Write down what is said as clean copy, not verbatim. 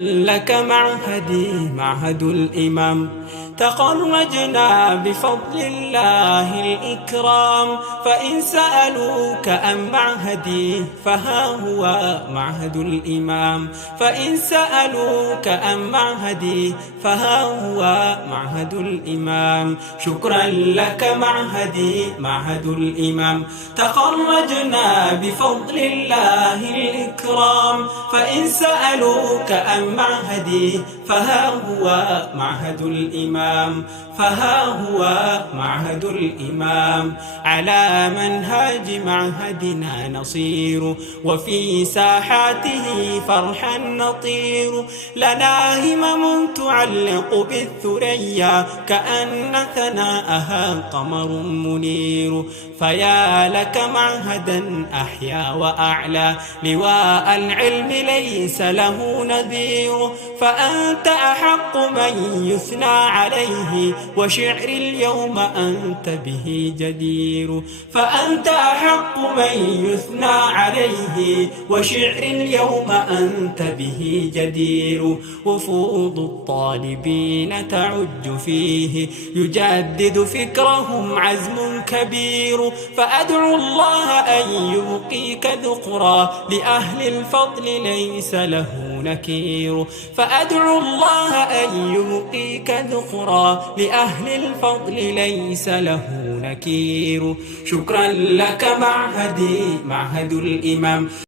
لك معهدي معهد الإمام، تخرجنا بفضل الله الإكرام. فإن سألوك عن معهدي فها هو معهد الإمام، فإن سألوك عن معهدي فها هو معهد الإمام. شكرا لك معهدي معهد الإمام، تخرجنا بفضل الله الإكرام. فإن سألوك عن معهدي فها هو معهد الإمام، فها هو معهد الإمام. على منهاج معهدنا نصير، وفي ساحاته فرحا نطير. لنا همم تعلق بالثريا، كأن ثناءها قمر منير. فيا لك معهدا أحيا وأعلى، لواء العلم ليس له نذير. فأنت أحق من يثنى عليه، وشعر اليوم أنت به جدير. فأنت أحق من يثنى عليه، وشعر اليوم أنت به جدير. وفوض الطالبين تعج فيه، يجدد فكرهم عزم كبير. فأدعو الله أن يبقيك ذخرا، لأهل الفضل ليس له نكير. فأدعو الله أن يبقيك ذخرا، لأهل الفضل ليس له نكير. شكرا لك معهدي معهد الإمام.